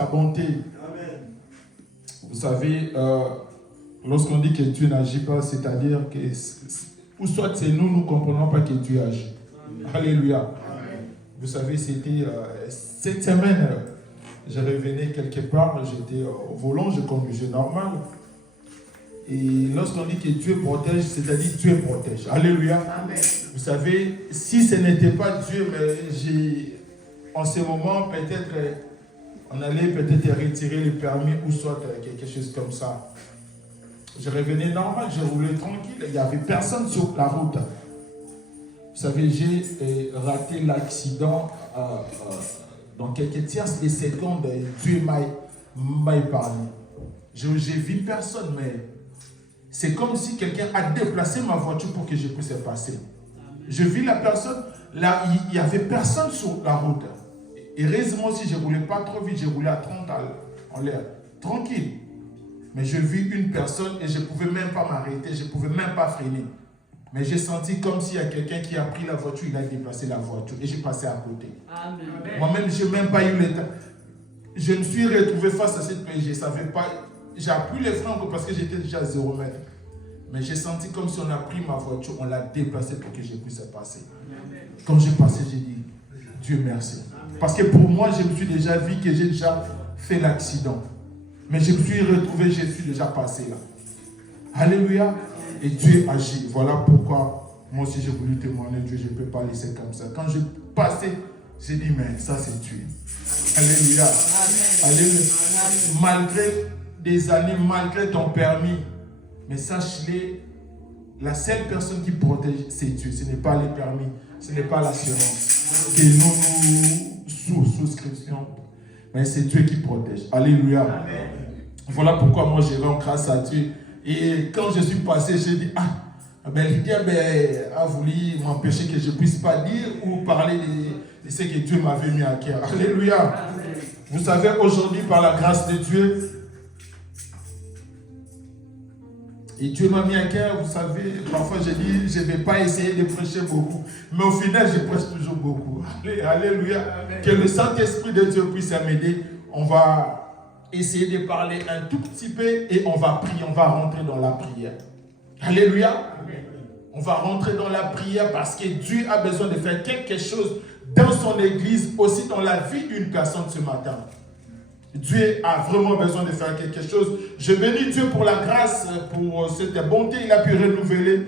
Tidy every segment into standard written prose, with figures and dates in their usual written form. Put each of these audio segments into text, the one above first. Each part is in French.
sa bonté. Amen. Vous savez, lorsqu'on dit que Dieu n'agit pas, c'est-à-dire que, ou soit c'est nous, nous ne comprenons pas que Dieu agit. Amen. Alléluia. Amen. Vous savez, c'était cette semaine, je revenais quelque part, j'étais au volant, je conduisais normal. Et lorsqu'on dit que Dieu protège, c'est-à-dire Dieu protège. Alléluia. Amen. Vous savez, si ce n'était pas Dieu, mais en ce moment, peut-être, on allait peut-être retirer le permis ou soit quelque chose comme ça. Je revenais normal, je roulais tranquille, il n'y avait personne sur la route. Vous savez, j'ai raté l'accident dans quelques tierces de secondes. Dieu m'a épargné. J'ai vu personne, mais c'est comme si quelqu'un a déplacé ma voiture pour que je puisse passer. Je vis la personne, là, il n'y avait personne sur la route. Heureusement, si je ne roulais pas trop vite, je roulais à 30 en l'air, tranquille. Mais je vis une personne et je ne pouvais même pas m'arrêter, je ne pouvais même pas freiner. Mais j'ai senti comme s'il y a quelqu'un qui a pris la voiture, il a déplacé la voiture et j'ai passé à côté. Amen. Moi-même, je n'ai même pas eu le temps. Je me suis retrouvé face à cette paix, je ne savais pas. J'ai appris les freins parce que j'étais déjà à 0 mètre. Mais j'ai senti comme si on a pris ma voiture, on l'a déplacée pour que je puisse passer. Amen. Quand j'ai passé, j'ai dit, Dieu merci. Amen. Parce que pour moi, je me suis déjà vu que j'ai déjà fait l'accident. Mais je me suis retrouvé, je suis déjà passé là. Alléluia. Et Dieu agit. Voilà pourquoi moi aussi j'ai voulu témoigner Dieu. Je ne peux pas laisser comme ça. Quand je passais, j'ai dit, mais ça c'est Dieu. Alléluia. Amen. Alléluia. Amen. Malgré des années, malgré ton permis, mais sache-le, la seule personne qui protège, c'est Dieu. Ce n'est pas les permis, ce n'est pas l'assurance que nous souscriptions. Mais c'est Dieu qui protège. Alléluia. Amen. Voilà pourquoi moi je rends grâce à Dieu. Et quand je suis passé, j'ai dit, l'idée a voulu m'empêcher que je ne puisse pas dire ou parler de ce que Dieu m'avait mis à cœur. Alléluia. Amen. Vous savez, aujourd'hui, par la grâce de Dieu, et Dieu m'a mis à cœur, vous savez, parfois je dis, je ne vais pas essayer de prêcher beaucoup, mais au final, je prêche toujours beaucoup. Alléluia. Amen. Que le Saint-Esprit de Dieu puisse m'aider. On va essayer de parler un tout petit peu et on va prier, on va rentrer dans la prière. Alléluia. Amen. On va rentrer dans la prière parce que Dieu a besoin de faire quelque chose dans son église, aussi dans la vie d'une personne ce matin. Dieu a vraiment besoin de faire quelque chose. Je bénis Dieu pour la grâce, pour cette bonté qu'il a pu renouveler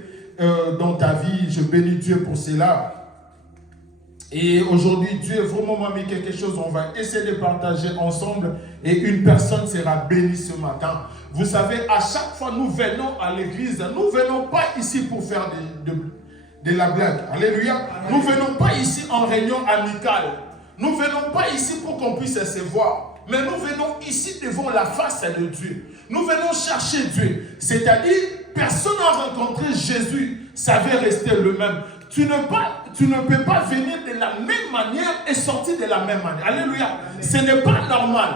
dans ta vie. Je bénis Dieu pour cela. Et aujourd'hui, Dieu vraiment m'a mis quelque chose. On va essayer de partager ensemble et une personne sera bénie ce matin. Vous savez, à chaque fois nous venons à l'église, nous ne venons pas ici pour faire de la blague. Alléluia. Amen. Nous ne venons pas ici en réunion amicale. Nous ne venons pas ici pour qu'on puisse se voir. Mais nous venons ici devant la face de Dieu. Nous venons chercher Dieu. C'est-à-dire, personne n'a rencontré Jésus, ça va rester le même. Tu ne peux pas venir de la même manière et sortir de la même manière. Alléluia. Amen. Ce n'est pas normal.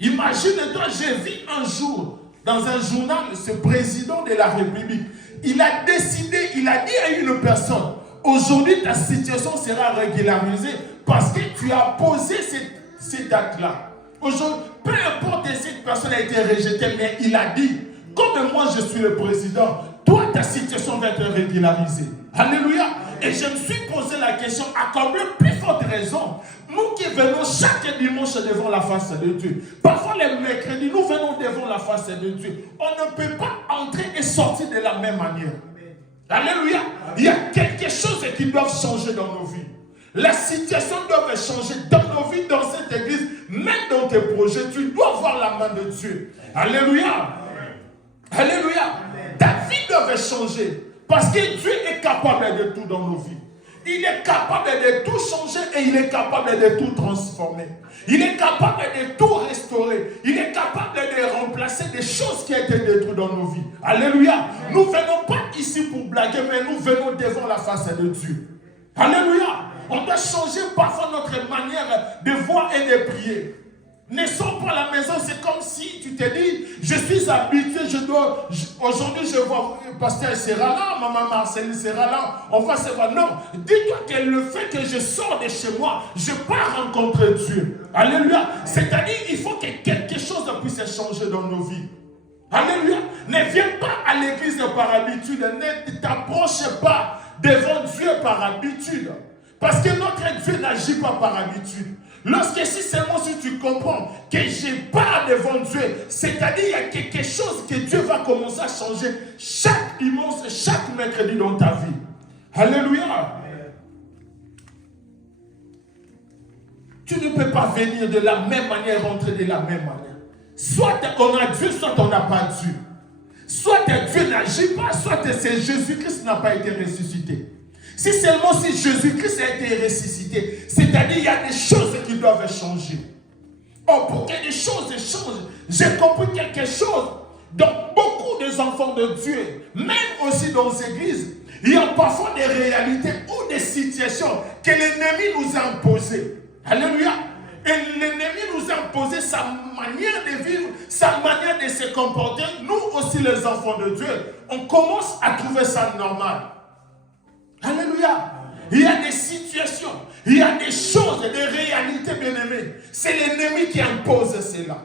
Imagine-toi, j'ai vu un jour, dans un journal, ce président de la République, il a décidé, il a dit à une personne, aujourd'hui ta situation sera régularisée parce que tu as posé cette acte-là. Aujourd'hui, peu importe si cette personne a été rejetée, mais il a dit, comme moi je suis le président, toi ta situation va être régularisée. Alléluia. Et je me suis posé la question, à combien plus forte raison, nous qui venons chaque dimanche devant la face de Dieu, parfois les mercredis, nous venons devant la face de Dieu, on ne peut pas entrer et sortir de la même manière. Alléluia. Il y a quelque chose qui doit changer dans nos vies. La situation doit changer dans nos vies, dans cette église, même dans tes projets. Tu dois voir la main de Dieu. Alléluia. Alléluia. Ta vie doit changer. Parce que Dieu est capable de tout dans nos vies. Il est capable de tout changer et il est capable de tout transformer. Il est capable de tout restaurer. Il est capable de remplacer des choses qui ont été détruites dans nos vies. Alléluia. Nous ne venons pas ici pour blaguer, mais nous venons devant la face de Dieu. Alléluia. On doit changer parfois notre manière de voir et de prier. ne sors pas à la maison, c'est comme si tu te dis, je suis habitué, aujourd'hui je vois pasteur sera là, maman Marceline sera là, on va se voir. Non, dis-toi que le fait que je sors de chez moi, je pars rencontrer Dieu. Alléluia. C'est-à-dire, il faut que quelque chose puisse changer dans nos vies. Alléluia. Ne viens pas à l'église par habitude, ne t'approche pas devant Dieu par habitude. Parce que notre Dieu n'agit pas par habitude. Lorsque si seulement si tu comprends que je pars devant Dieu, c'est-à-dire il y a quelque chose que Dieu va commencer à changer chaque dimanche, chaque mercredi dans ta vie. Alléluia. Tu ne peux pas venir de la même manière, rentrer de la même manière. Soit on a Dieu, soit on n'a pas Dieu. Soit Dieu n'agit pas, soit c'est Jésus-Christ qui n'a pas été ressuscité. Si seulement si Jésus-Christ a été ressuscité, c'est-à-dire il y a des choses qui doivent changer. Or, pour que les choses changent, j'ai compris quelque chose. Dans beaucoup des enfants de Dieu, même aussi dans les églises, il y a parfois des réalités ou des situations que l'ennemi nous a imposées. Alléluia. Et l'ennemi nous a imposé sa manière de vivre, sa manière de se comporter. Nous aussi, les enfants de Dieu, on commence à trouver ça normal. Alléluia. Il y a des situations, il y a des choses, des réalités, bien-aimées. C'est l'ennemi qui impose cela.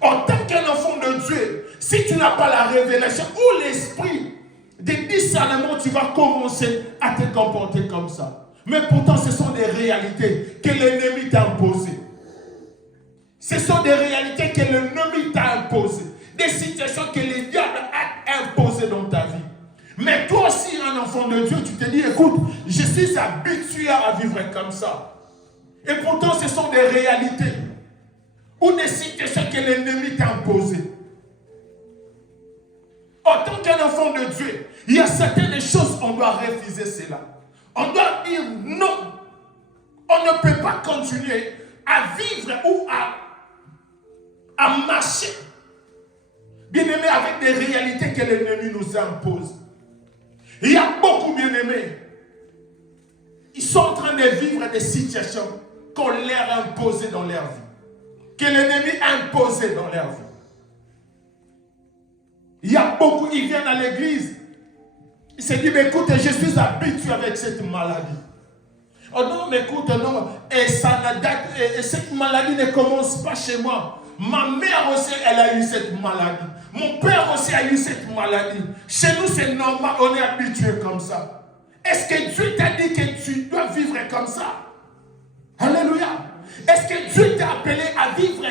En tant qu'un enfant de Dieu, si tu n'as pas la révélation ou l'esprit de discernement, tu vas commencer à te comporter comme ça. Mais pourtant, ce sont des réalités que l'ennemi t'a imposées. Ce sont des réalités que l'ennemi t'a imposées. Des situations que le diable a imposées dans ta vie. Mais toi aussi, un enfant de Dieu, tu te dis, écoute, je suis habitué à vivre comme ça. Et pourtant, ce sont des réalités ou des situations que l'ennemi t'a imposées. En tant qu'un enfant de Dieu, il y a certaines choses, on doit refuser cela. On doit dire non. On ne peut pas continuer à vivre ou à marcher, bien aimé, avec des réalités que l'ennemi nous impose. Il y a beaucoup, bien aimés, ils sont en train de vivre des situations qu'on leur a imposées dans leur vie, que l'ennemi a imposées dans leur vie. Il y a beaucoup, ils viennent à l'église. Il se dit, mais écoute, je suis habitué avec cette maladie. Oh non, mais écoute, non, et cette maladie ne commence pas chez moi. Ma mère aussi, elle a eu cette maladie. Mon père aussi a eu cette maladie. Chez nous, c'est normal, on est habitué comme ça. Est-ce que Dieu t'a dit que tu dois vivre comme ça? Alléluia. Est-ce que Dieu t'a appelé à vivre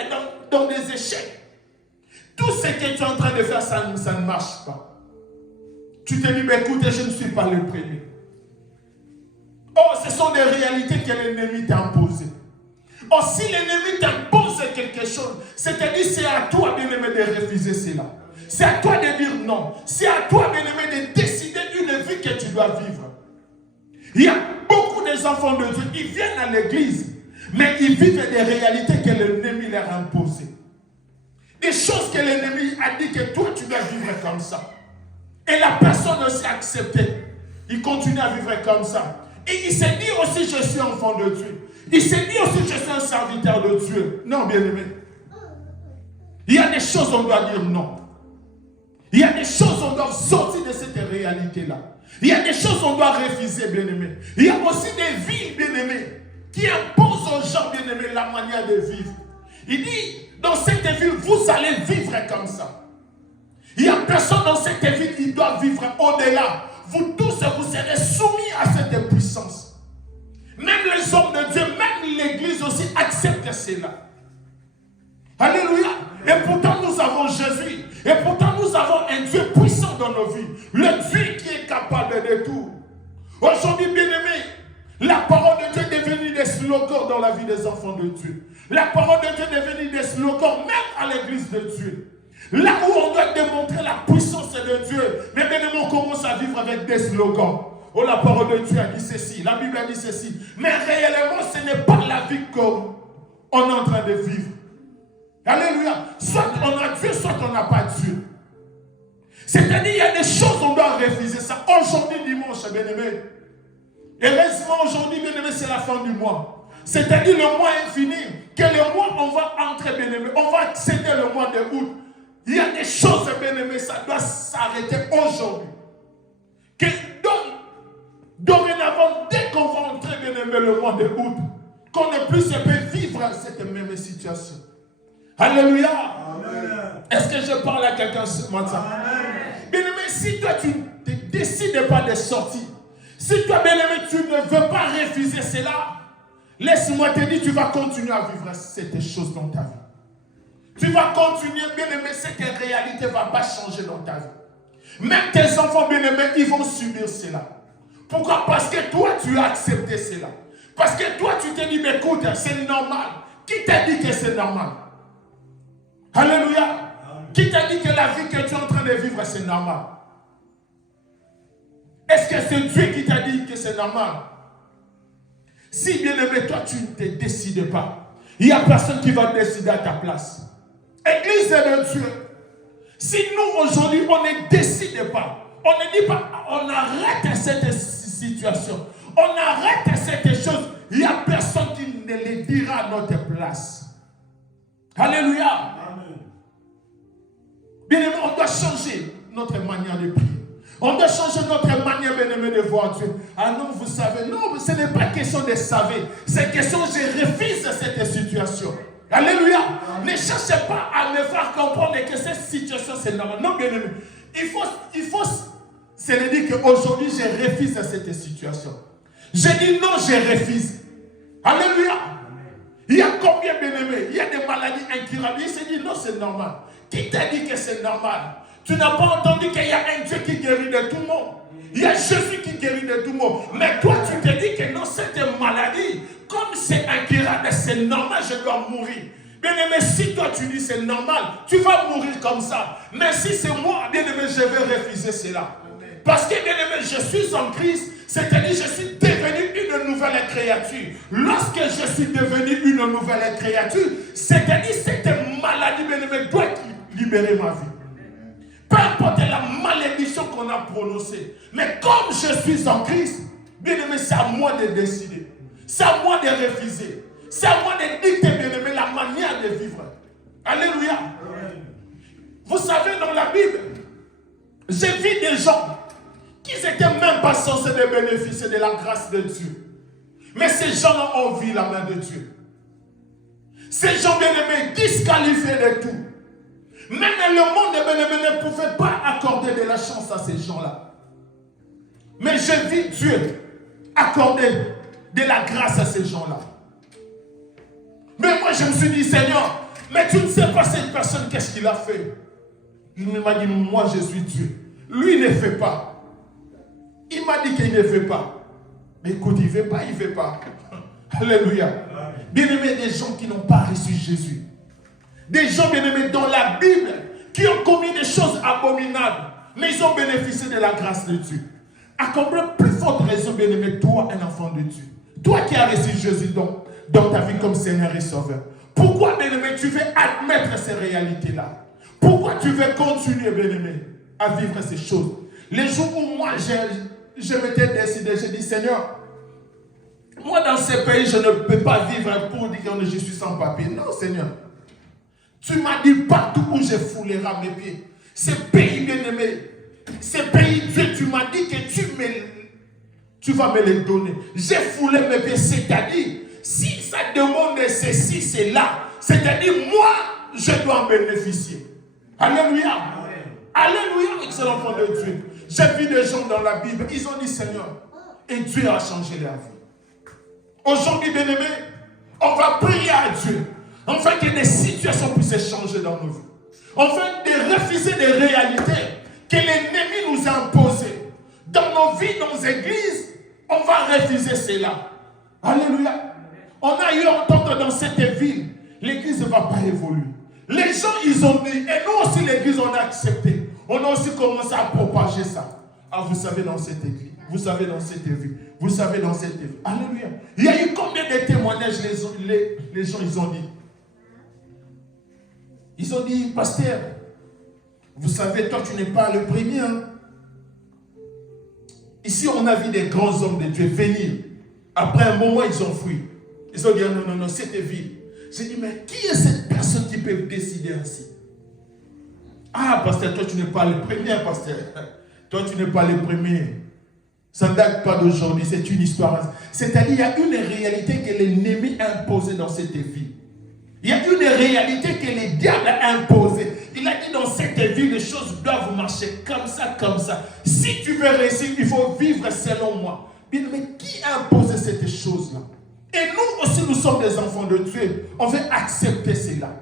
dans des échecs? Tout ce que tu es en train de faire, ça ne marche pas. Tu te dis, mais écoute, je ne suis pas le premier. Oh, ce sont des réalités que l'ennemi t'a imposées. Oh, si l'ennemi t'impose quelque chose, c'est-à-dire c'est à toi, bien-aimé, de refuser cela. C'est à toi de dire non. C'est à toi, bien-aimé, de décider une vie que tu dois vivre. Il y a beaucoup d'enfants de Dieu qui viennent à l'église, mais ils vivent des réalités que l'ennemi leur a imposées. Des choses que l'ennemi a dit que toi, tu dois vivre comme ça. Et la personne aussi a accepté. Il continue à vivre comme ça. Et il s'est dit aussi, je suis enfant de Dieu. Il s'est dit aussi, je suis un serviteur de Dieu. Non, bien-aimé. Il y a des choses on doit dire non. Il y a des choses on doit sortir de cette réalité-là. Il y a des choses on doit refuser, bien-aimé. Il y a aussi des vies, bien-aimé, qui imposent aux gens, bien-aimé, la manière de vivre. Il dit, dans cette vie, vous allez vivre comme ça. Il n'y a personne dans cette vie qui doit vivre au-delà. Vous tous, vous serez soumis à cette puissance. Même les hommes de Dieu, même l'Église aussi accepte cela. Alléluia. Et pourtant nous avons Jésus. Et pourtant nous avons un Dieu puissant dans nos vies. Le Dieu qui est capable de tout. Aujourd'hui, bien-aimés, la parole de Dieu est devenue des slogans dans la vie des enfants de Dieu. La parole de Dieu est devenue des slogans même à l'Église de Dieu. Là où on doit démontrer la puissance de Dieu, mais bien on commence à vivre avec des slogans. Oh, la parole de Dieu a dit ceci, la Bible a dit ceci. Mais réellement, ce n'est pas la vie qu'on est en train de vivre. Alléluia. Soit on a Dieu, soit on n'a pas Dieu. C'est-à-dire, il y a des choses on doit refuser ça. Aujourd'hui, dimanche, bien-aimé. Heureusement, aujourd'hui, bien-aimé, c'est la fin du mois. C'est-à-dire, le mois est fini. que le mois, on va entrer, bien-aimé, on va accéder le mois de août. Il y a des choses, bien-aimé, ça doit s'arrêter aujourd'hui. Que dorénavant, dès qu'on va entrer, bien-aimé, le mois de août, qu'on ne puisse vivre cette même situation. Alléluia. Est-ce que je parle à quelqu'un ce matin? Bien-aimé, si toi, tu ne décides pas de sortir, si toi, bien-aimé, tu ne veux pas refuser cela, laisse-moi te dire, tu vas continuer à vivre cette chose dans ta vie. Tu vas continuer, bien-aimé, cette réalité ne va pas changer dans ta vie. Même tes enfants, bien-aimés, ils vont subir cela. Pourquoi? Parce que toi, tu as accepté cela. Parce que toi, tu t'es dit, mais écoute, c'est normal. Qui t'a dit que c'est normal? Alléluia. Amen. Qui t'a dit que la vie que tu es en train de vivre, c'est normal? Est-ce que c'est Dieu qui t'a dit que c'est normal? Si, bien-aimé, toi, tu ne te décides pas, il n'y a personne qui va décider à ta place. Église de Dieu, si nous, aujourd'hui, on ne décide pas, on ne dit pas, on arrête cette situation, on arrête cette chose, il n'y a personne qui ne le dira à notre place. Alléluia. Amen. Bien-aimé, on doit changer notre manière de prier. On doit changer notre manière, bien-aimé, de voir Dieu. Ah non, vous savez, non, ce n'est pas question de savoir. C'est question, je refuse cette situation. Alléluia. Amen. Ne cherchez pas à me faire comprendre que cette situation, c'est normal. Non, bien-aimé. Il faut se le dire qu'aujourd'hui, je refuse cette situation. Je dis non, je refuse. Alléluia. Il y a combien, bien-aimés? Il y a des maladies incurables. Il s'est dit non, c'est normal. Qui t'a dit que c'est normal? Tu n'as pas entendu qu'il y a un Dieu qui guérit de tout le monde. Il y a Jésus qui guérit de tout le monde. Mais toi, tu te dis que non, cette maladie, comme c'est incurable, c'est normal, je dois mourir. Bien-aimé, si toi tu dis c'est normal, tu vas mourir comme ça. Mais si c'est moi, bien-aimé, je vais refuser cela. Parce que, bien-aimé, je suis en Christ, c'est-à-dire je suis devenu une nouvelle créature. Lorsque je suis devenu une nouvelle créature, c'est-à-dire cette maladie, bien-aimé, doit libérer ma vie. Peu importe la malédiction qu'on a prononcée. Mais comme je suis en Christ, bien-aimé, c'est à moi de décider. C'est à moi de refuser. C'est à moi de dicter, bien-aimé, la manière de vivre. Alléluia. Vous savez, dans la Bible, j'ai vu des gens qui n'étaient même pas censés bénéficier de la grâce de Dieu. Mais ces gens ont vu la main de Dieu. Ces gens, bien-aimés, disqualifiés de tout. Même le monde, bien-aimé, ne pouvait pas accorder de la chance à ces gens-là. Mais j'ai vu Dieu accorder de la grâce à ces gens-là. Mais moi, je me suis dit, Seigneur, mais tu ne sais pas cette personne, qu'est-ce qu'il a fait? Il m'a dit, moi, je suis Dieu. Lui, il ne fait pas. Il m'a dit qu'il ne fait pas. Mais écoute, il ne fait pas, il ne fait pas. Alléluia. Bien-aimés, des gens qui n'ont pas reçu Jésus. Des gens, bien-aimés, dans la Bible, qui ont commis des choses abominables, mais ils ont bénéficié de la grâce de Dieu. À combien plus forte raison, bien-aimé, toi, un enfant de Dieu, toi qui as reçu Jésus dans ta vie comme Seigneur et Sauveur, pourquoi, bien-aimé, tu veux admettre ces réalités-là? Pourquoi tu veux continuer, bien-aimé, à vivre ces choses? Les jours où moi, je m'étais décidé, j'ai dit, Seigneur, moi, dans ce pays, je ne peux pas vivre pour dire que je suis sans papier. Non, Seigneur. Tu m'as dit partout où je foulerai mes pieds. Ce pays, bien-aimé, ce pays, Dieu, tu m'as dit que tu vas me les donner. J'ai foulé mes pieds, c'est-à-dire, si ça demande ceci, c'est là. C'est-à-dire, moi, je dois en bénéficier. Alléluia. Alléluia, excellent enfant de Dieu. J'ai vu des gens dans la Bible, ils ont dit, Seigneur, et Dieu a changé leur vie. Aujourd'hui, bien-aimé, on va prier à Dieu. Afin que des situations puissent changer dans nos vies. Afin de refuser des réalités que l'ennemi nous a imposées. Dans nos vies, dans nos églises, on va refuser cela. Alléluia. On a eu entendre dans cette ville, l'église ne va pas évoluer. Les gens, ils ont dit, et nous aussi, l'église, on a accepté. On a aussi commencé à propager ça. Ah, vous savez, dans cette église, vous savez, dans cette ville, vous savez, dans cette ville. Alléluia. Il y a eu combien de témoignages les gens, ils ont dit? Ils ont dit, pasteur, vous savez, toi, tu n'es pas le premier. Hein? Ici, on a vu des grands hommes de Dieu venir. Après un moment, ils ont fui. Ils ont dit, non, cette ville. J'ai dit, mais qui est cette personne qui peut décider ainsi? Ah, pasteur, toi tu n'es pas le premier, pasteur. Toi tu n'es pas le premier. Ça ne date pas d'aujourd'hui, c'est une histoire. C'est-à-dire, il y a une réalité que l'ennemi a imposée dans cette vie. Il y a une réalité que le diable a imposée. Il a dit dans cette vie, les choses doivent marcher comme ça, comme ça. Si tu veux réussir, il faut vivre selon moi. Mais qui a imposé cette chose-là? Et nous aussi, nous sommes des enfants de Dieu. On veut accepter cela.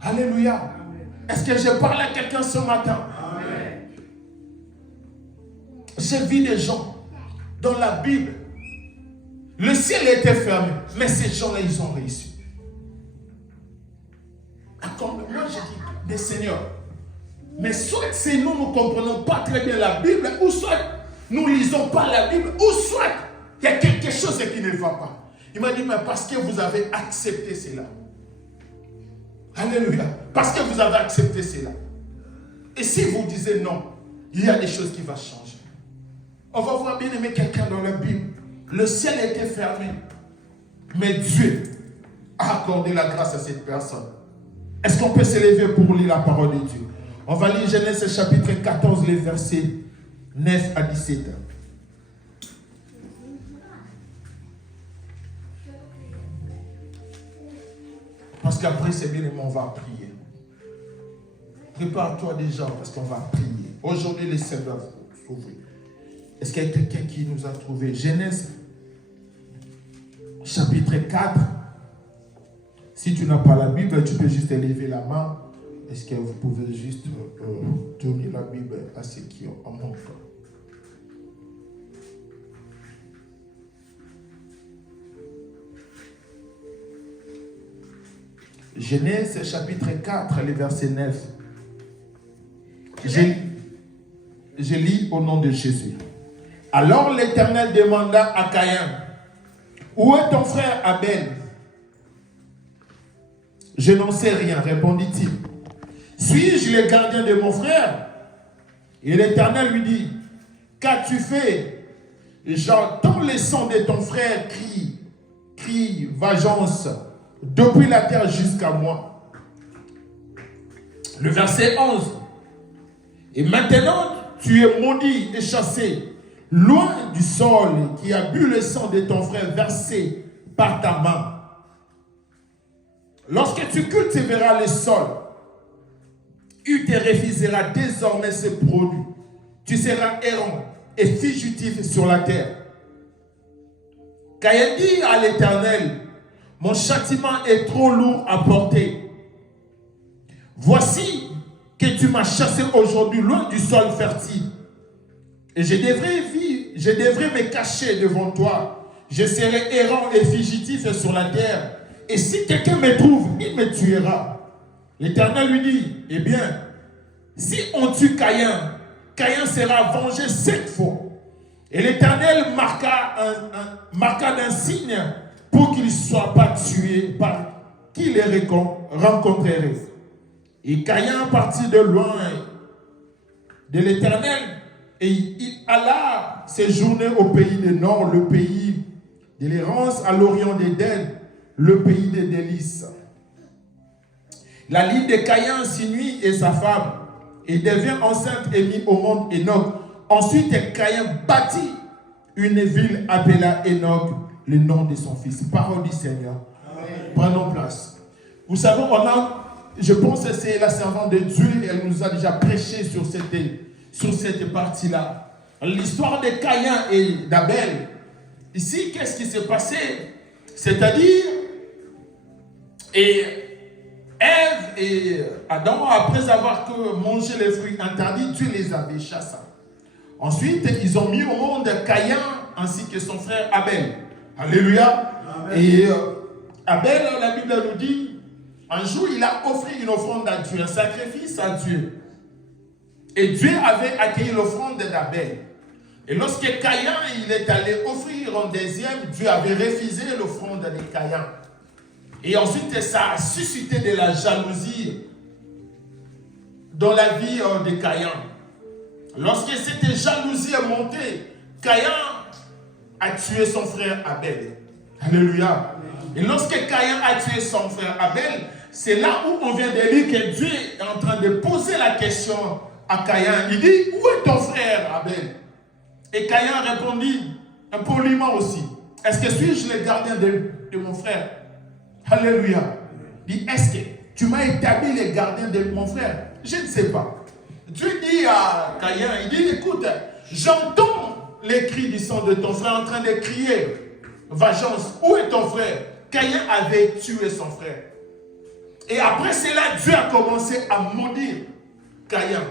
Alléluia. Est-ce que je parle à quelqu'un ce matin? Amen. J'ai vu des gens dans la Bible. Le ciel était fermé, mais ces gens-là, ils ont réussi. Comme moi, j'ai dit, mais Seigneur, mais soit si nous ne comprenons pas très bien la Bible, ou soit nous ne lisons pas la Bible, ou soit il y a quelque chose qui ne va pas. Il m'a dit, mais parce que vous avez accepté cela. Alléluia. Parce que vous avez accepté cela. Et si vous disiez non, il y a des choses qui vont changer. On va voir bien aimer quelqu'un dans la Bible. Le ciel était fermé. Mais Dieu a accordé la grâce à cette personne. Est-ce qu'on peut s'élever pour lire la parole de Dieu? On va lire Genèse chapitre 14, les versets 9 à 17. Parce qu'après, c'est bien, on va prier. Prépare-toi déjà, parce qu'on va prier. Aujourd'hui, les ciels doivent s'ouvrir. Est-ce qu'il y a quelqu'un qui nous a trouvé? Genèse, chapitre 4. Si tu n'as pas la Bible, tu peux juste lever la main. Est-ce que vous pouvez juste donner la Bible à ceux qui ont en manque? Genèse chapitre 4, les versets 9. Je lis au nom de Jésus. Alors l'Éternel demanda à Caïn, où est ton frère Abel? Je n'en sais rien, répondit-il. Suis-je le gardien de mon frère? Et l'Éternel lui dit, qu'as-tu fait? J'entends le son de ton frère crie, vengeance, depuis la terre jusqu'à moi. Le verset 11. Et maintenant, tu es maudit et chassé, loin du sol qui a bu le sang de ton frère versé par ta main. Lorsque tu cultiveras le sol, il te refusera désormais ce produit. Tu seras errant et fugitif sur la terre. Caïn dit à l'Éternel, mon châtiment est trop lourd à porter. Voici que tu m'as chassé aujourd'hui loin du sol fertile. Et je devrais me cacher devant toi. Je serai errant et fugitif sur la terre. Et si quelqu'un me trouve, il me tuera. L'Éternel lui dit, eh bien, si on tue Caïn, Caïn sera vengé 7 fois. Et l'Éternel marqua d'un signe pour qu'il ne soit pas tué par qui les rencontrerait. Et Caïn partit de loin de l'Éternel et il alla séjourner au pays du Nord, le pays de l'errance, à l'Orient d'Éden, le pays des délices. La ligne de Caïn s'ennuie et sa femme, et devient enceinte et mit au monde Enoch. Ensuite, Caïn bâtit une ville appelée Enoch, le nom de son fils. Parole du Seigneur. Amen. Prenons place. Vous savez, je pense que c'est la servante de Dieu, elle nous a déjà prêché sur cette partie-là. L'histoire de Caïn et d'Abel. Ici, qu'est-ce qui s'est passé? C'est-à-dire, et Ève et Adam, après avoir mangé les fruits interdits, Dieu les avait chassés. Ensuite, ils ont mis au monde Caïn ainsi que son frère Abel. Alléluia. Amen. Et Abel, la Bible nous dit, un jour, il a offert une offrande à Dieu, un sacrifice à Dieu. Et Dieu avait accueilli l'offrande d'Abel. Et lorsque Caïn il est allé offrir un deuxième, Dieu avait refusé l'offrande de Caïn. Et ensuite, ça a suscité de la jalousie dans la vie de Caïn. Lorsque cette jalousie est montée, Caïn a tué son frère Abel. Alléluia. Et lorsque Caïn a tué son frère Abel, c'est là où on vient de lire que Dieu est en train de poser la question à Caïn. Il dit, où est ton frère Abel? Et Caïn répondit, poliment aussi, est-ce que suis-je le gardien de mon frère? Alléluia. Il dit, est-ce que tu m'as établi le gardien de mon frère? Je ne sais pas. Dieu dit à Caïn, il dit, écoute, j'entends les cris du sang de ton frère en train de crier, vengeance, où est ton frère? Caïn avait tué son frère. Et après cela, Dieu a commencé à maudire Caïn.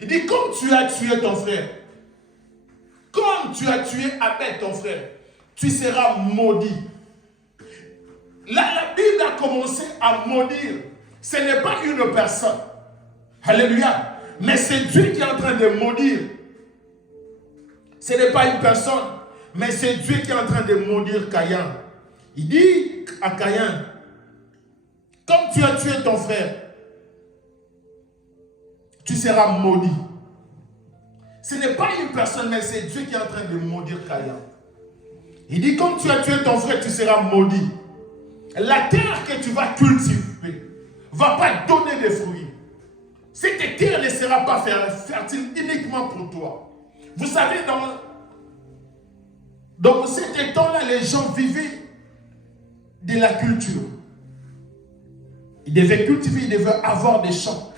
Il dit, comme tu as tué ton frère, comme tu as tué Abel ton frère, tu seras maudit. Là, la Bible a commencé à maudire. Ce n'est pas une personne. Alléluia. Mais c'est Dieu qui est en train de maudire. Ce n'est pas une personne, mais c'est Dieu qui est en train de maudire Caïn. Il dit à Caïn, comme tu as tué ton frère, tu seras maudit. Ce n'est pas une personne, mais c'est Dieu qui est en train de maudire Caïn. Il dit, comme tu as tué ton frère, tu seras maudit. La terre que tu vas cultiver ne va pas donner des fruits. Cette terre ne sera pas fertile uniquement pour toi. Vous savez, dans cet temps-là, les gens vivaient de la culture. Ils devaient cultiver, ils devaient avoir des champs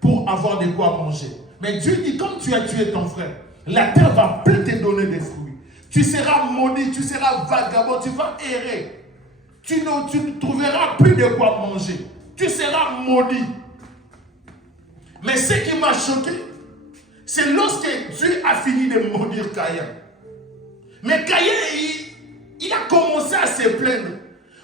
pour avoir de quoi manger. Mais Dieu dit, comme tu as tué ton frère, la terre ne va plus te donner des fruits. Tu seras maudit, tu seras vagabond, tu vas errer. Tu ne trouveras plus de quoi manger. Tu seras maudit. Mais ce qui m'a choqué, c'est lorsque Dieu a fini de maudire Caïn. Mais Caïn, il a commencé à se plaindre.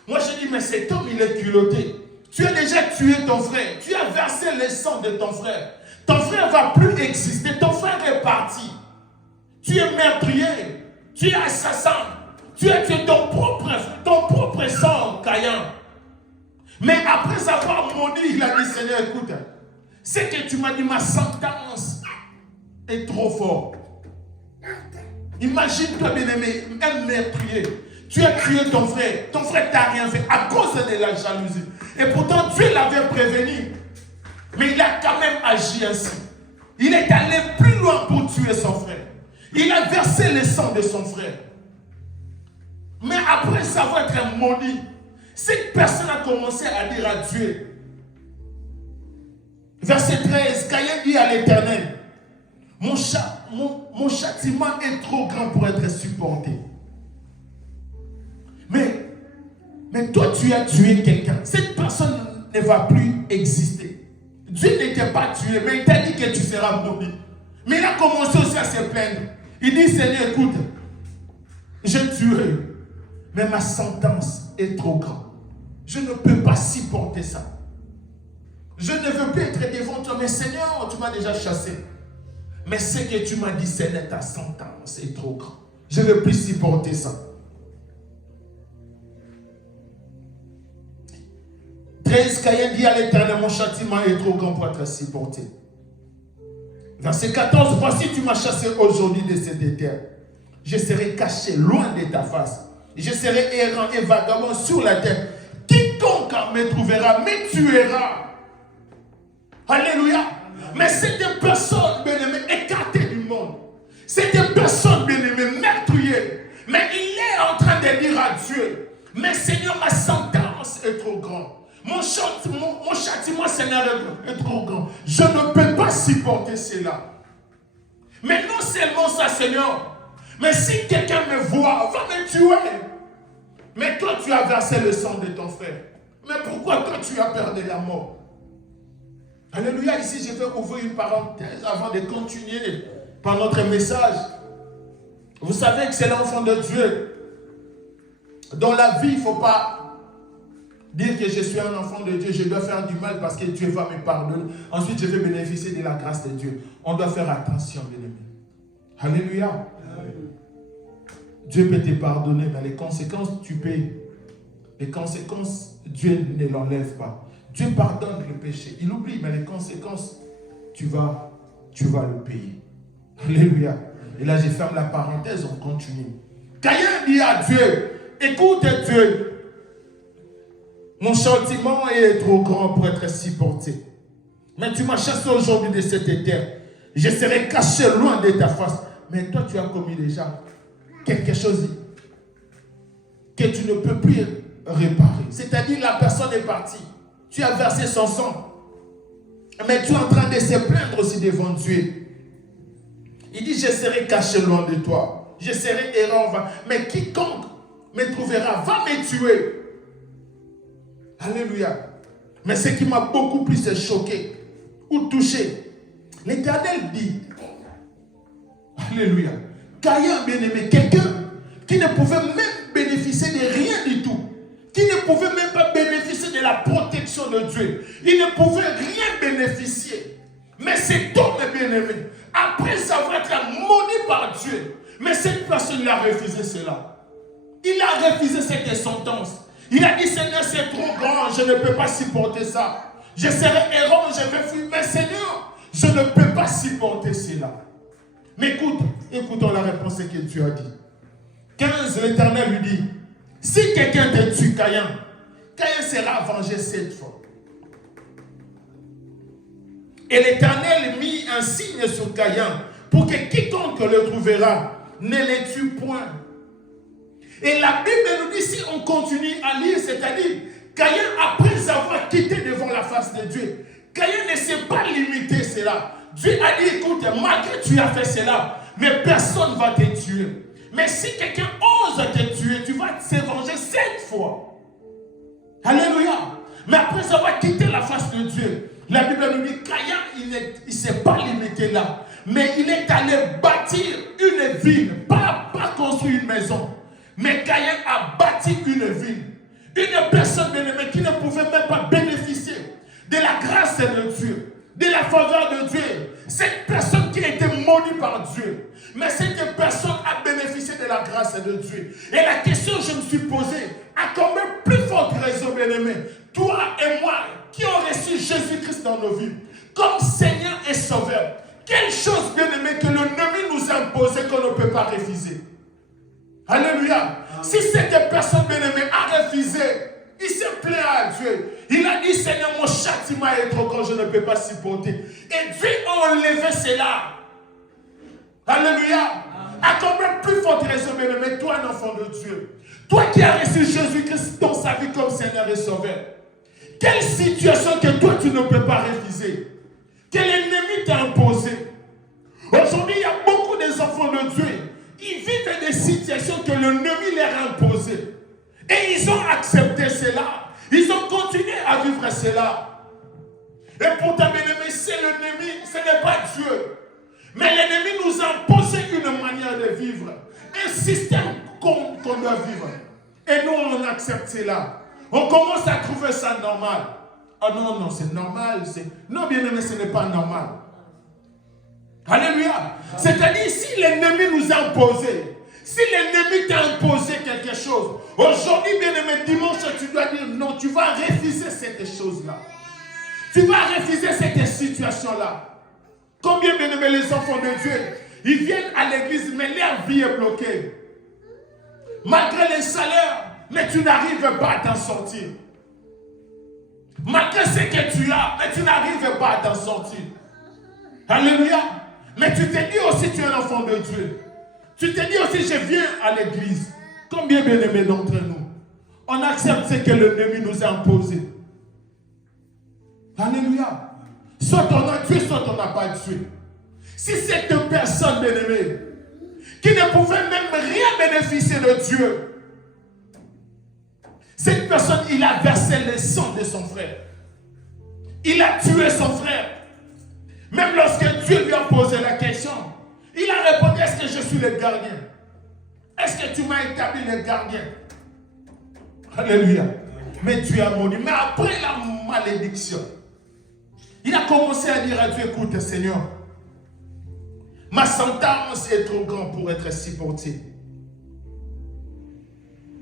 Moi, je dis, mais cet homme, il est culotté. Tu as déjà tué ton frère. Tu as versé le sang de ton frère. Ton frère ne va plus exister. Ton frère est parti. Tu es meurtrier. Tu es assassin. Tu as tué ton propre sang, Caïn. Mais après avoir maudit, il a dit, Seigneur, écoute, ce que tu m'as dit, ma sentence est trop forte. Imagine-toi, bien-aimé, un meurtrier. Tu as tué ton frère. Ton frère t'a rien fait à cause de la jalousie. Et pourtant, Dieu l'avait prévenu. Mais il a quand même agi ainsi. Il est allé plus loin pour tuer son frère. Il a versé le sang de son frère. Mais après savoir être maudit, cette personne a commencé à dire à Dieu. Verset 13, Caïn dit à l'Éternel, mon châtiment est trop grand pour être supporté. Mais toi, tu as tué quelqu'un. Cette personne ne va plus exister. Dieu ne t'a pas tué, mais il t'a dit que tu seras maudit. Mais il a commencé aussi à se plaindre. Il dit, Seigneur, écoute, j'ai tué, mais ma sentence est trop grande. Je ne peux pas supporter ça. Je ne veux plus être devant toi, mais Seigneur, tu m'as déjà chassé. Mais ce que tu m'as dit, Seigneur, ta sentence est trop grande. Je ne veux plus supporter ça. 13, Caïn dit à l'Éternel, mon châtiment est trop grand pour être supporté. Verset 14, voici tu m'as chassé aujourd'hui de cette terre. Je serai caché loin de ta face. Je serai errant et vagabond sur la terre. Quiconque me trouvera me tuera. Alléluia. Mais cette personne, bien-aimé, écartée du monde. Cette personne, bien-aimé, meurtrier. Mais il est en train de dire à Dieu, mais Seigneur, ma sentence est trop grande. Mon châtiment, Seigneur, est trop grand. Je ne peux pas supporter cela. Mais non seulement ça, Seigneur, mais si quelqu'un me voit, va me tuer. Mais toi, tu as versé le sang de ton frère. Mais pourquoi toi, tu as peur de la mort? Alléluia, ici, je vais ouvrir une parenthèse avant de continuer par notre message. Vous savez que c'est l'enfant de Dieu. Dans la vie, il ne faut pas dire que je suis un enfant de Dieu, je dois faire du mal parce que Dieu va me pardonner. Ensuite, je vais bénéficier de la grâce de Dieu. On doit faire attention, bien-aimé. Alléluia. Amen. Dieu peut te pardonner, mais les conséquences, tu payes. Les conséquences, Dieu ne l'enlève pas. Dieu pardonne le péché. Il oublie, mais les conséquences, tu vas le payer. Alléluia. Et là, je ferme la parenthèse, on continue. Caïn dit à Dieu, écoute Dieu, Mon châtiment est trop grand pour être supporté. Mais tu m'as chassé aujourd'hui de cette terre. Je serai caché loin de ta face. Mais toi, tu as commis déjà quelque chose que tu ne peux plus réparer. C'est-à-dire, la personne est partie. Tu as versé son sang. Mais tu es en train de se plaindre aussi devant Dieu. Il dit, je serai caché loin de toi. Je serai errant. Mais quiconque me trouvera va me tuer. Alléluia. Mais ce qui m'a beaucoup plus choqué ou touché, l'Éternel dit, alléluia, Caïn, bien-aimé, quelqu'un qui ne pouvait même bénéficier de rien du tout, qui ne pouvait même pas bénéficier de la protection de Dieu, il ne pouvait rien bénéficier. Mais cet homme, bien-aimé, après avoir été maudit par Dieu, mais cette personne, il a refusé cela. Il a refusé cette sentence. Il a dit, Seigneur, c'est trop grand, je ne peux pas supporter ça. Je serai errant, je vais fuir. Mais Seigneur, je ne peux pas supporter cela. Mais écoutons la réponse que Dieu a dit. 15, l'Éternel lui dit, si quelqu'un te tue, Caïn sera vengé 7 fois. Et l'Éternel mit un signe sur Caïn pour que quiconque le trouvera ne le tue point. Et la Bible nous dit, si on continue à lire, c'est-à-dire, Caïn, après avoir quitté devant la face de Dieu, Caïn ne s'est pas limité cela. Dieu a dit, écoute, malgré que tu as fait cela, mais personne ne va te tuer. Mais si quelqu'un ose te tuer, tu vas te venger 7 fois. Alléluia. Mais après avoir quitté la face de Dieu, la Bible nous dit, Caïn, il ne s'est pas limité là. Mais il est allé bâtir une ville, pas construire une maison. Mais Caïn a bâti une ville. Une personne bien-aimée qui ne pouvait même pas bénéficier de la grâce de Dieu, de la faveur de Dieu. Cette personne qui a été maudite par Dieu. Mais cette personne a bénéficié de la grâce de Dieu. Et la question que je me suis posée, à combien plus forte raison, bien-aimé, toi et moi qui ont reçu Jésus-Christ dans nos vies, comme Seigneur et Sauveur, quelle chose, bien-aimé, que l'ennemi nous a imposé qu'on ne peut pas refuser. Alléluia. Si cette personne bien-aimée a refusé, il s'est plaint à Dieu. Il a dit, Seigneur, mon châtiment est trop grand, je ne peux pas supporter. Et Dieu a enlevé cela. Alléluia. À combien plus forte raison, bien-aimé, toi, un enfant de Dieu, toi qui as reçu Jésus-Christ dans sa vie comme Seigneur et Sauveur, quelle situation que toi, tu ne peux pas refuser? Quel ennemi t'a imposé? Aujourd'hui, il y a beaucoup d'enfants de Dieu. Ils vivent des situations que l'ennemi leur a imposées. Et ils ont accepté cela. Ils ont continué à vivre cela. Et pourtant, bien aimé, c'est l'ennemi, ce n'est pas Dieu. Mais l'ennemi nous a imposé une manière de vivre. Un système qu'on doit vivre. Et nous, on accepte cela. On commence à trouver ça normal. Ah non, c'est normal. Non, bien aimé, ce n'est pas normal. Alléluia. C'est-à-dire, si l'ennemi nous a imposé, si l'ennemi t'a imposé quelque chose, aujourd'hui, bien-aimé, dimanche, tu dois dire non, tu vas refuser cette chose-là. Tu vas refuser cette situation-là. Combien, bien-aimé, les enfants de Dieu, ils viennent à l'église, mais leur vie est bloquée. Malgré les salaires, mais tu n'arrives pas à t'en sortir. Malgré ce que tu as, mais tu n'arrives pas à t'en sortir. Alléluia. Mais tu te dis aussi tu es un enfant de Dieu. Tu te dis aussi je viens à l'église. Combien bien-aimés d'entre nous, on accepte ce que l'ennemi nous a imposé. Alléluia. Soit on a Dieu, soit on n'a pas Dieu. Si cette personne bien-aimée qui ne pouvait même rien bénéficier de Dieu, cette personne, il a versé le sang de son frère. Il a tué son frère. Même lorsque Dieu lui a posé la question, il a répondu, est-ce que je suis le gardien? Est-ce que tu m'as établi le gardien? Alléluia. Mais Dieu a maudit. Mais après la malédiction, il a commencé à dire à Dieu, écoute Seigneur, ma sentence est trop grande pour être supportée.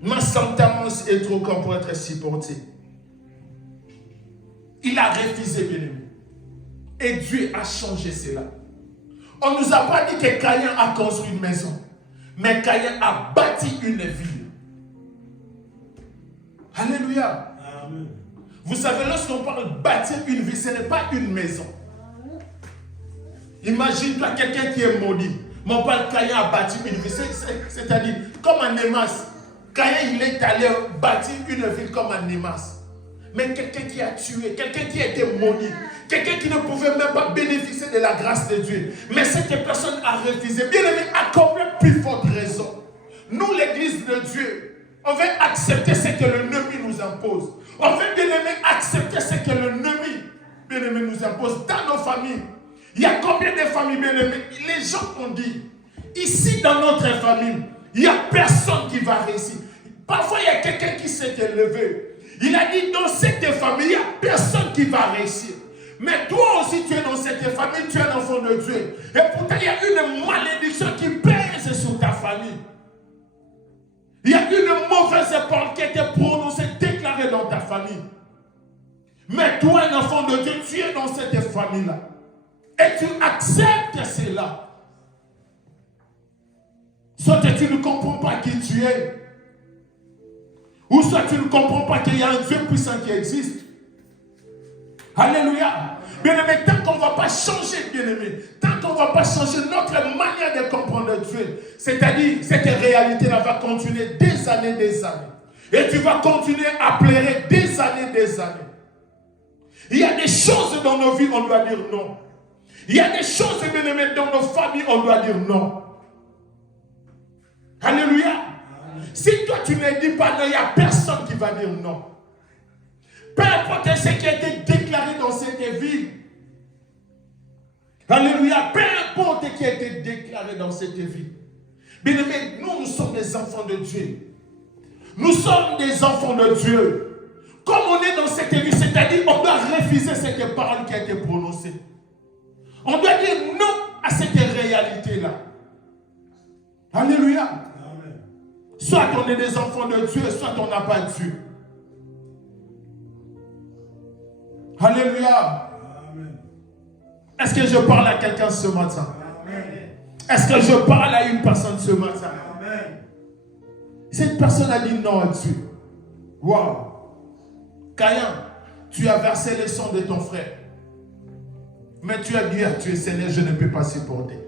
Ma sentence est trop grande pour être supportée. Il a refusé, bien-aimé. Et Dieu a changé cela. On ne nous a pas dit que Caïn a construit une maison. Mais Caïn a bâti une ville. Alléluia. Vous savez, lorsqu'on parle de bâtir une vie, ce n'est pas une maison. Imagine-toi quelqu'un qui est maudit. Mon père Caïn a bâti une ville. C'est-à-dire, comme Anémas. Caïn, il est allé bâtir une ville comme Anémas. Mais quelqu'un qui a tué, quelqu'un qui a été maudit, quelqu'un qui ne pouvait même pas bénéficier de la grâce de Dieu. Mais cette personne a refusé. Bien aimé, à combien plus forte raison? Nous, l'église de Dieu, on veut accepter ce que l'ennemi nous impose. On veut, bien aimé, accepter ce que l'ennemi, bien aimé, nous impose dans nos familles. Il y a combien de familles, bien aimées? Les gens ont dit, ici dans notre famille, il n'y a personne qui va réussir. Parfois, il y a quelqu'un qui s'est élevé. Il a dit, dans cette famille, il n'y a personne qui va réussir. Mais toi aussi, tu es dans cette famille, tu es un enfant de Dieu. Et pourtant, il y a une malédiction qui pèse sur ta famille. Il y a une mauvaise parole qui a été prononcée, déclarée dans ta famille. Mais toi, un enfant de Dieu, tu es dans cette famille-là. Et tu acceptes cela. Soit tu ne comprends pas qui tu es. Ou soit tu ne comprends pas qu'il y a un Dieu puissant qui existe. Alléluia. Bien-aimé, tant qu'on ne va pas changer, bien-aimé, tant qu'on ne va pas changer notre manière de comprendre Dieu, c'est-à-dire cette réalité-là va continuer des années. Et tu vas continuer à pleurer des années. Il y a des choses dans nos vies, on doit dire non. Il y a des choses, bien-aimés, dans nos familles, on doit dire non. Alléluia. Amen. Si toi, tu ne dis pas non, il n'y a personne qui va dire non. Peu importe ce qui a été déclaré dans cette vie. Alléluia. Peu importe ce qui a été déclaré dans cette vie. Bien-aimés, nous sommes des enfants de Dieu. Nous sommes des enfants de Dieu. Comme on est dans cette vie, c'est-à-dire on doit refuser cette parole qui a été prononcée. On doit dire non à cette réalité-là. Alléluia. Amen. Soit on est des enfants de Dieu, soit on n'a pas Dieu. Alléluia. Amen. Est-ce que je parle à quelqu'un ce matin? Amen. Est-ce que je parle à une personne ce matin? Amen. Cette personne a dit non à Dieu. Waouh. Caïn, tu as versé le sang de ton frère. Mais tu as dit à Dieu, Seigneur, je ne peux pas supporter.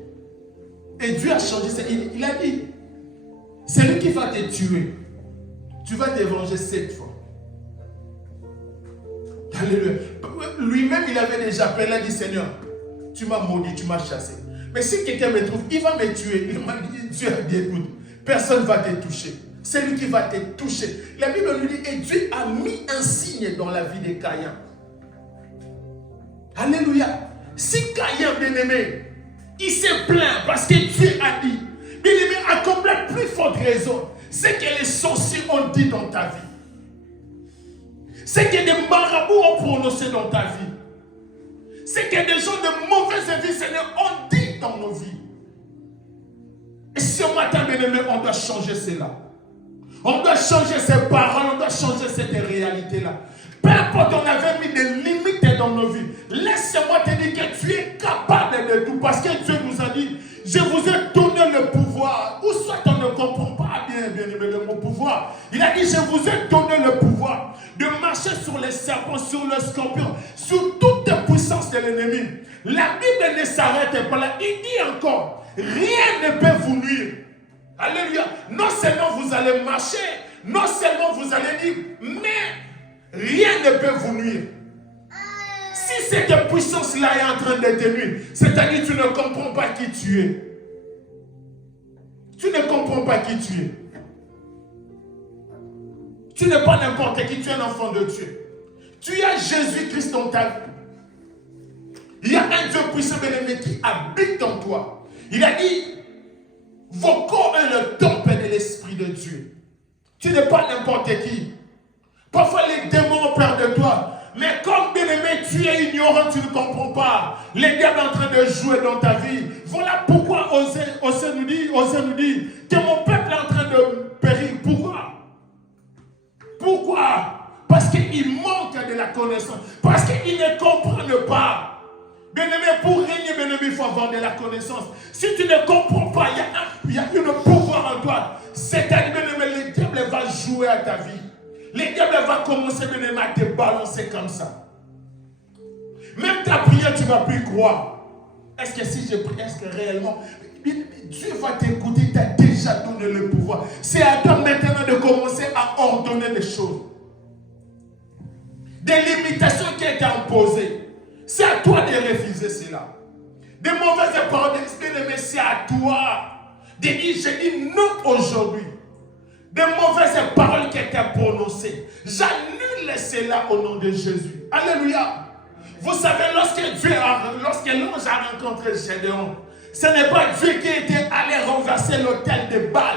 Et Dieu a changé ça. Il a dit, c'est lui qui va te tuer. Tu vas te venger 7 fois. Alléluia. Lui-même, il avait déjà appelé, il a dit, Seigneur, tu m'as maudit, tu m'as chassé. Mais si quelqu'un me trouve, il va me tuer. Il m'a dit, Dieu a dit, écoute, personne ne va te toucher. C'est lui qui va te toucher. La Bible nous dit, et Dieu a mis un signe dans la vie de Caïn. Alléluia. Si Caïn, bien-aimé, il s'est plaint parce que Dieu a dit, bien-aimé, à combien plus forte raison, c'est que les sorciers ont dit dans ta vie. C'est que des marabouts ont prononcé dans ta vie. C'est que des gens de mauvaise vie, Seigneur, ont dit dans nos vies. Et ce matin, bien-aimé, on doit changer cela. On doit changer ces paroles, on doit changer cette réalité-là. Peu importe, on avait mis des limites dans nos vies. Laisse-moi te dire que tu es capable de tout. Parce que Dieu nous a dit, je vous ai donné le pouvoir. Ou soit on ne comprend pas bien aimé, le mot pouvoir. Il a dit, je vous ai donné le pouvoir de marcher sur les serpents, sur le scorpion, sur toute la puissance de l'ennemi. La Bible ne s'arrête pas là. Il dit encore, rien ne peut vous nuire. Alléluia. Non seulement vous allez marcher, non seulement vous allez dire, mais rien ne peut vous nuire. Si cette puissance-là est en train de te nuire, c'est-à-dire que tu ne comprends pas qui tu es. Tu ne comprends pas qui tu es. Tu n'es pas n'importe qui, tu es un enfant de Dieu. Tu as Jésus-Christ dans ta vie. Il y a un Dieu puissant bien-aimé qui habite en toi. Il a dit, vos corps est le temple de l'Esprit de Dieu. Tu n'es pas n'importe qui. Parfois les démons ont peur de toi. Mais comme bien-aimé, tu es ignorant, tu ne comprends pas. Les diables sont en train de jouer dans ta vie. Voilà pourquoi Osée nous dit que mon peuple est en train de périr. Pourquoi? Pourquoi? Parce qu'il manque de la connaissance. Parce qu'ils ne comprennent pas. Bien-aimé, pour régner, bien-aimé, il faut avoir de la connaissance. Si tu ne comprends pas, il y a un pouvoir en toi. C'est-à-dire, bien-aimé, le diable va jouer à ta vie. Les diables vont commencer à te balancer comme ça. Même ta prière, tu ne vas plus croire. Est-ce que si je prie, est-ce que réellement, Dieu va t'écouter, il t'a déjà donné le pouvoir. C'est à toi maintenant de commencer à ordonner des choses. Des limitations qui ont été imposées. C'est à toi de refuser cela. Des mauvaises paroles, mais c'est à toi de dire, je dis non aujourd'hui. Des mauvaises paroles qui ont été prononcées. J'annule cela au nom de Jésus. Alléluia. Vous savez, lorsque l'ange a rencontré Gédéon, ce n'est pas Dieu qui était allé renverser l'autel de Baal,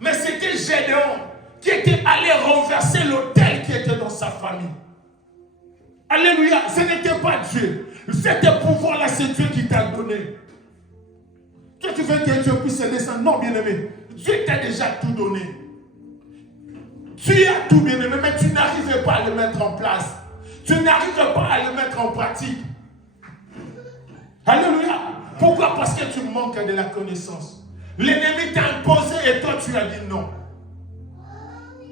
mais c'était Gédéon qui était allé renverser l'autel qui était dans sa famille. Alléluia, ce n'était pas Dieu. Cet pouvoir-là, c'est Dieu qui t'a donné. Toi, tu veux que Dieu puisse descendre? Non, bien-aimé. Dieu t'a déjà tout donné. Tu as tout, bien-aimé, mais tu n'arrives pas à le mettre en place. Tu n'arrives pas à le mettre en pratique. Alléluia. Pourquoi? Parce que tu manques de la connaissance. L'ennemi t'a imposé et toi tu as dit non.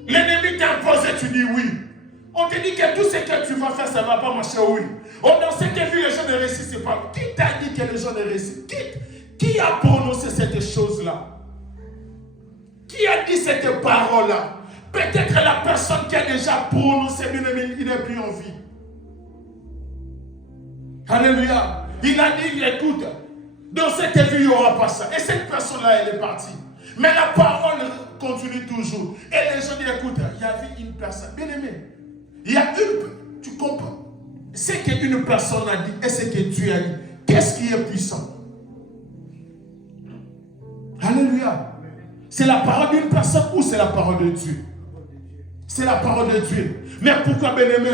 L'ennemi t'a imposé, tu dis oui. On te dit que tout ce que tu vas faire, ça ne va pas marcher, oui. Dans ce que vu les gens ne réussissent pas. Qui t'a dit que les gens ne réussissent? Qui a prononcé cette chose-là? Qui a dit cette parole-là? Peut-être la personne qui a déjà prononcé, il n'est plus en vie. Alléluia. Il a dit, écoute, dans cette vie, il n'y aura pas ça. Et cette personne-là, elle est partie. Mais la parole continue toujours. Et les gens disent, écoute, il y avait une personne. Bien aimé, il y a une, tu comprends? Ce qu'une personne a dit et ce que Dieu a dit. Qu'est-ce qui est puissant? Alléluia. C'est la parole d'une personne ou c'est la parole de Dieu? C'est la parole de Dieu. Mais pourquoi, bien aimé,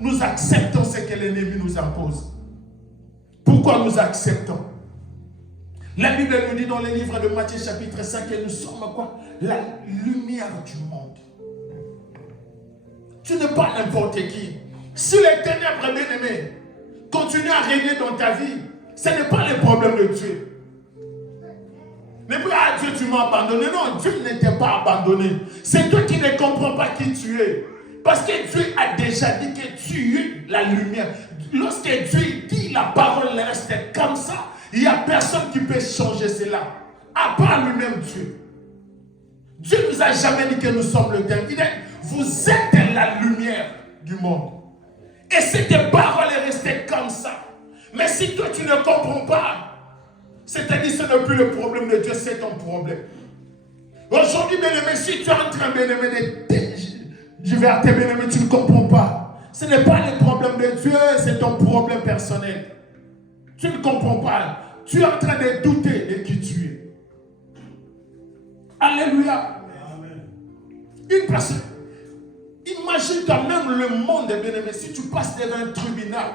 nous acceptons ce que l'ennemi nous impose? Pourquoi nous acceptons? La Bible nous dit dans le livre de Matthieu chapitre 5 que nous sommes quoi? La lumière du monde. Tu n'es pas n'importe qui. Si les ténèbres, bien-aimés, continuent à régner dans ta vie, ce n'est pas le problème de Dieu. Ne pas ah Dieu, tu m'as abandonné. Non, Dieu ne t'a pas abandonné. C'est toi qui ne comprends pas qui tu es. Parce que Dieu a déjà dit que tu es la lumière. Lorsque Dieu dit la parole reste comme ça, il n'y a personne qui peut changer cela. À part lui-même Dieu. Dieu ne nous a jamais dit que nous sommes le temple. Il dit, vous êtes la lumière du monde. Et cette parole est restée comme ça. Mais si toi tu ne comprends pas, c'est-à-dire ce n'est plus le problème de Dieu, c'est ton problème. Aujourd'hui, bien-aimé, si tu es en train, bien-aimé, de divertir, bien-aimé, tu ne comprends pas. Ce n'est pas le problème de Dieu, c'est ton problème personnel. Tu ne comprends pas. Tu es en train de douter de qui tu es. Alléluia. Amen. Une personne. Imagine-toi même le monde, bien-aimé, si tu passes devant un tribunal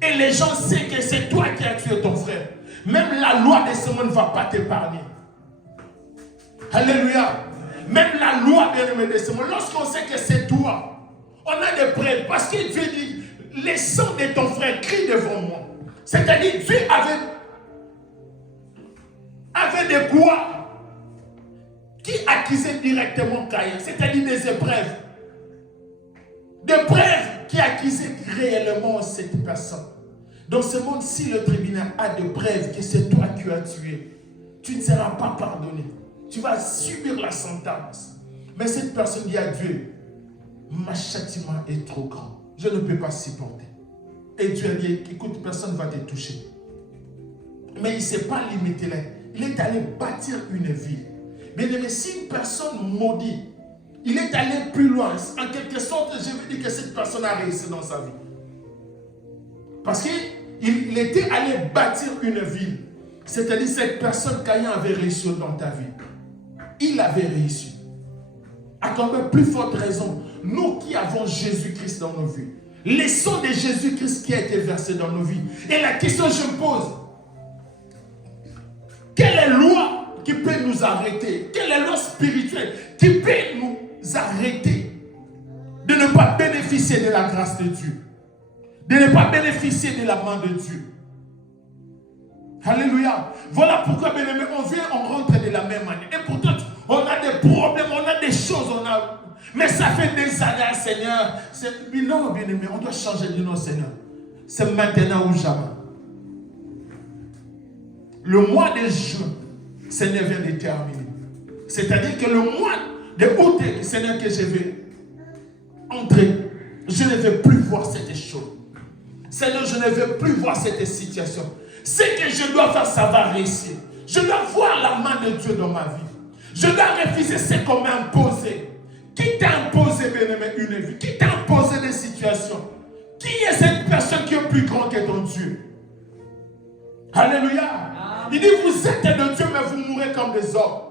et les gens savent que c'est toi qui as tué ton frère. Même la loi de ce monde ne va pas t'épargner. Alléluia. Même la loi, bien-aimé, de ce monde, lorsqu'on sait que c'est toi, on a des preuves. Parce que Dieu dit, les sangs de ton frère crient devant moi. C'est-à-dire, Dieu avait des quoi qui accusaient directement Caïn. C'est-à-dire des épreuves. Des preuves qui accusaient réellement cette personne. Dans ce monde, si le tribunal a des preuves que c'est toi qui as tué, tu ne seras pas pardonné. Tu vas subir la sentence. Mais cette personne dit à Dieu, ma châtiment est trop grand. Je ne peux pas supporter. Et Dieu a dit, écoute, personne ne va te toucher. Mais il ne s'est pas limité là. Il est allé bâtir une ville. Mais si une personne maudit, il est allé plus loin. En quelque sorte, je veux dire que cette personne a réussi dans sa vie. Parce qu'il était allé bâtir une ville. C'est-à-dire cette personne, Caïn avait réussi dans ta vie. Il avait réussi. À quand même plus forte raison, nous qui avons Jésus-Christ dans nos vies, les sangs de Jésus-Christ qui a été versé dans nos vies. Et la question que je me pose, quelle est la loi qui peut nous arrêter? Quelle est la loi spirituelle qui peut nous arrêter de ne pas bénéficier de la grâce de Dieu, de ne pas bénéficier de la main de Dieu? Alléluia. Voilà pourquoi, bien-aimé, on vient, on rentre de la même année. Et pourtant, on a des problèmes, on a des choses, Mais ça fait des années, Seigneur. Non, bien-aimé, on doit changer de nom, Seigneur. C'est maintenant ou jamais. Le mois de juin, Seigneur, vient de terminer. C'est-à-dire que le mois de août, Seigneur, que je vais entrer, je ne vais plus voir cette chose. Seigneur, je ne vais plus voir cette situation. Ce que je dois faire, ça va réussir. Je dois voir la main de Dieu dans ma vie. Je dois refuser ce qu'on m'a imposé. Qui t'a imposé, bien-aimé, une vie? Qui t'a imposé des situations? Qui est cette personne qui est plus grand que ton Dieu? Alléluia. Il dit, vous êtes de Dieu, mais vous mourrez comme des hommes.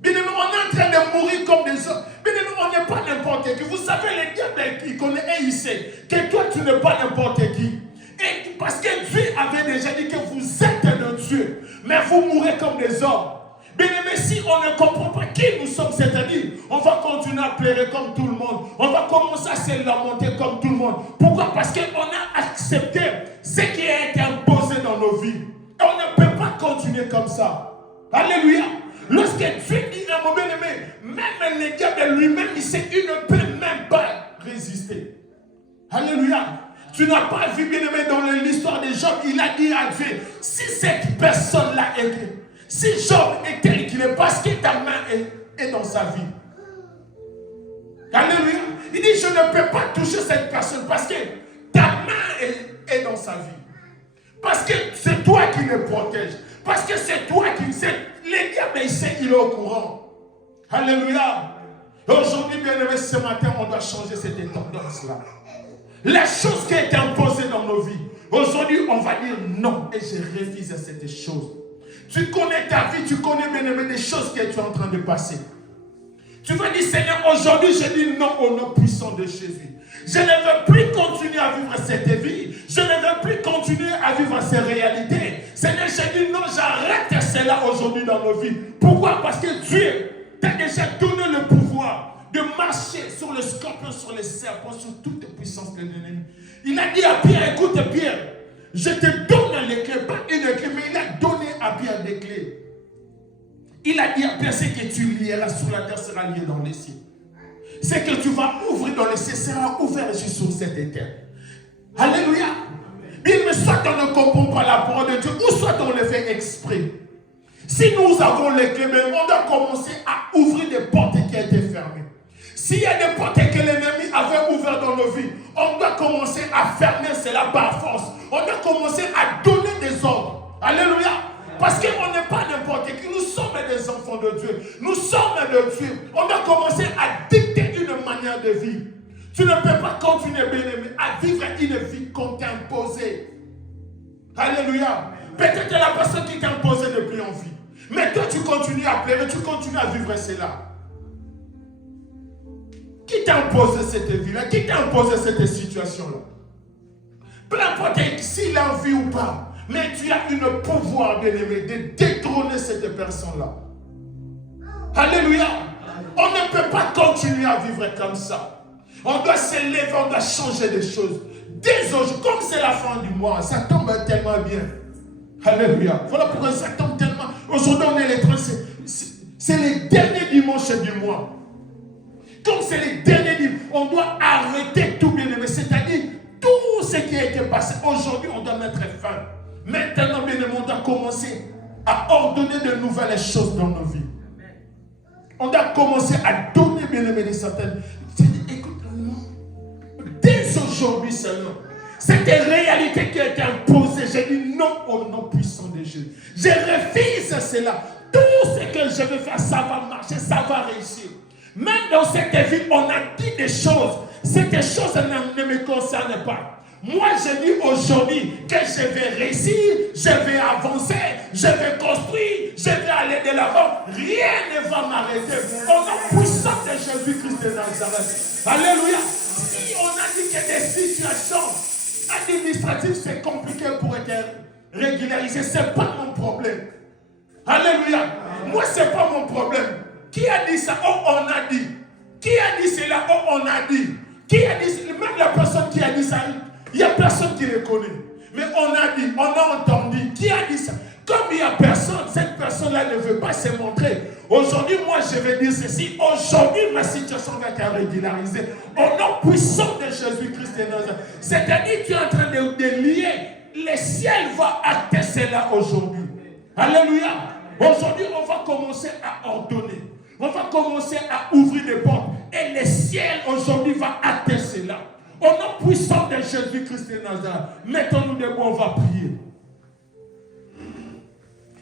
Bien-aimé, on est en train de mourir comme des hommes. Bien-aimé, on n'est pas n'importe qui. Vous savez, le diable qui connaît et il sait que toi, tu n'es pas n'importe qui. Et parce que Dieu avait déjà dit que vous êtes de Dieu, mais vous mourrez comme des hommes. Bien-aimé, si on ne comprend pas qui nous sommes, c'est-à-dire, on va continuer à pleurer comme tout le monde. On va commencer à se lamenter comme tout le monde. Pourquoi? Parce qu'on a accepté ce qui a été imposé dans nos vies. Et on ne peut pas continuer comme ça. Alléluia. Lorsque Dieu dit à mon bien-aimé, même le diable lui-même, il sait qu'il ne peut même pas résister. Alléluia. Tu n'as pas vu, bien-aimé, dans l'histoire de Job, il a dit à Dieu, si cette personne-là était, si Job était équilibré, parce que ta main est dans sa vie. Alléluia. Il dit, je ne peux pas toucher cette personne parce que ta main est dans sa vie. Parce que c'est toi qui le protège. Parce que c'est toi qui sais. Les diables, il sait qu'il est au courant. Alléluia. Aujourd'hui, bien aimé, ce matin, on doit changer cette tendance-là. La chose qui est imposée dans nos vies. Aujourd'hui, on va dire non. Et je refuse cette chose. Tu connais ta vie, tu connais, bien aimé, des choses que tu es en train de passer. Tu vas dire, Seigneur, aujourd'hui, je dis non au nom puissant de Jésus. Je ne veux plus continuer à vivre cette vie. Je ne veux plus continuer à vivre ces réalités. Seigneur, je dis non, j'arrête cela aujourd'hui dans nos vies. Pourquoi? Parce que Dieu t'a déjà donné le pouvoir de marcher sur le scorpion, sur les serpents, sur toute puissance de l'ennemi. Il a dit à Pierre, écoute Pierre, je te donne les clés, pas une clé, mais il a donné à Pierre des clés. Il a dit à Pierre, ce que tu lieras sur la terre sera lié dans les cieux. Ce que tu vas ouvrir dans les cieux sera ouvert sur cette terre. Alléluia. Bien, mais soit on ne comprend pas la parole de Dieu, ou soit on le fait exprès. Si nous avons les clés, on doit commencer à ouvrir des portes qui ont été fermées. S'il y a des portes que l'ennemi avait ouvertes dans nos vies, on doit commencer à fermer cela par force. On doit commencer à donner des ordres. Alléluia. Parce qu'on n'est pas n'importe qui. Nous sommes des enfants de Dieu. Nous sommes de Dieu. On doit commencer à dicter une manière de vivre. Tu ne peux pas continuer, bien-aimé, à vivre une vie qu'on t'a imposée. Alléluia. Peut-être la personne qui t'a imposé n'est plus en vie. Mais toi, tu continues à pleurer, tu continues à vivre cela. Qui t'a imposé cette vie-là? Qui t'a imposé cette situation-là? Peu importe s'il a envie ou pas. Mais tu as un pouvoir, bien-aimé, de détrôner cette personne-là. Alléluia. On ne peut pas continuer à vivre comme ça. On doit se lever, on doit changer des choses. Dès aujourd'hui, comme c'est la fin du mois, ça tombe tellement bien. Alléluia. Voilà pourquoi ça tombe tellement. Aujourd'hui, on est les 30. C'est les derniers dimanches du mois. Comme c'est les derniers dimanches, on doit arrêter tout, bien-aimé. C'est-à-dire, tout ce qui a été passé, aujourd'hui, on doit mettre fin. Maintenant, bien aimé, on doit commencer à ordonner de nouvelles choses dans nos vies. On doit commencer à donner, bien aimé, des certaines. Écoute, dès aujourd'hui, Seigneur, cette réalité qui a été imposée, j'ai dit non au nom puissant de Jésus. Je refuse cela. Tout ce que je vais faire, ça va marcher, ça va réussir. Même dans cette vie, on a dit des choses. Ces choses ne me concernent pas. Moi, je dis aujourd'hui que je vais réussir, je vais avancer, je vais construire, je vais aller de l'avant. Rien ne va m'arrêter. Au nom puissant de Jésus-Christ de Nazareth. Alléluia. Si on a dit que des situations administratives, c'est compliqué pour être régularisé, ce n'est pas mon problème. Alléluia. Moi, ce n'est pas mon problème. Qui a dit ça? Oh, on a dit. Qui a dit cela? Oh, on a dit. Qui a dit cela? Même la personne qui a dit ça, il n'y a personne qui le connaît. Mais on a dit, on a entendu. Qui a dit ça? Comme il n'y a personne, cette personne-là ne veut pas se montrer. Aujourd'hui, aujourd'hui, moi, je vais dire ceci. Aujourd'hui, ma situation va être régularisée. Au nom puissant de Jésus-Christ de Nazareth. C'est-à-dire, tu es en train de lier. Le ciel va acter cela aujourd'hui. Alléluia. Aujourd'hui, on va commencer à ordonner. On va commencer à ouvrir des portes. Et le ciel, aujourd'hui, va acter cela. Au nom puissant de Jésus-Christ de Nazareth. Mettons-nous debout, on va prier.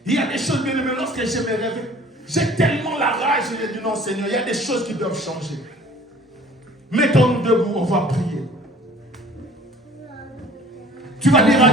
Il y a des choses, bien aimées, lorsque je me réveille, j'ai tellement la rage, je dis non Seigneur, il y a des choses qui doivent changer. Mettons-nous debout, on va prier. Tu vas dire à